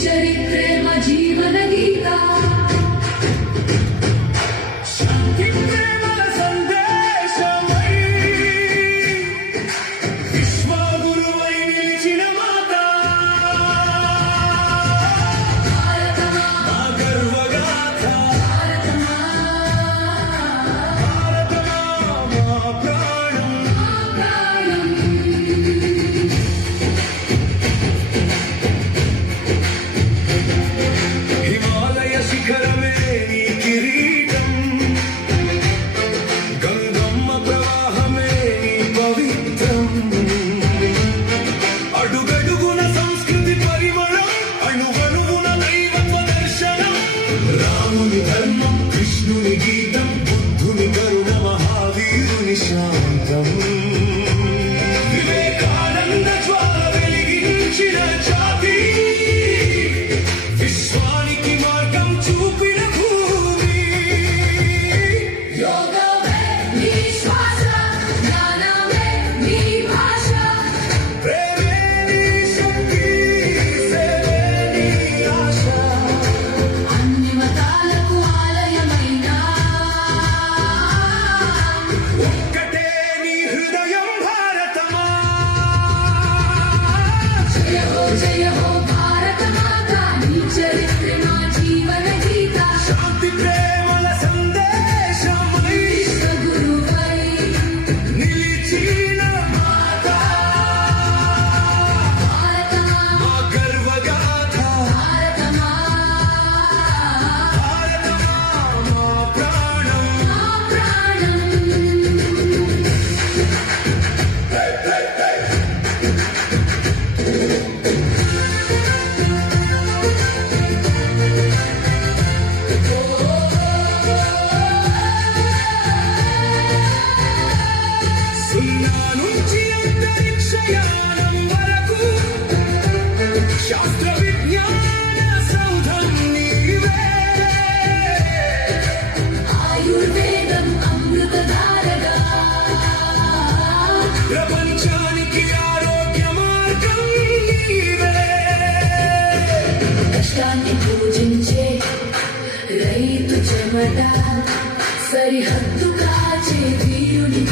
చరిత్రే మా జీవన గీత ధర్మం కృష్ణుని గీతం బుద్ధుని కరుణ మహావీరుని శాంతం వివేకానంద జ్వాల వెలిగించిన జాతి విశ్వానికి మార్గం చూపిన భూమి యోగమే నీ శ్వాస జ్ఞానమే నీ భాష ప్రేమే నీ శక్తి సేవే నీ ఆశ అన్ని మతాలకు ఆలయమైన ఒక్కటే నీ హృదయం భారతమా జయ హో భారత మాత నీ చరిత్ర మా జీవన గీత శాంతి ప్రేమల సందేశమై విశ్వగురువై నిలిచిన మాత భారతమా మా గర్వగాథ భారతమా భారతమా మా ప్రాణం మా ప్రాణం సున్నా నుంచి అంతరిక్షయానం వరకు శాస్త్ర విజ్ఞాన సౌధం నీవే ఆయుర్వేదం అమృతధారగా ప్రపంచానికి ఆరోగ్య మార్గం నీవే కష్టాన్ని పూజించే రైతు చెమట సరిహద్దు కాచే వీరుని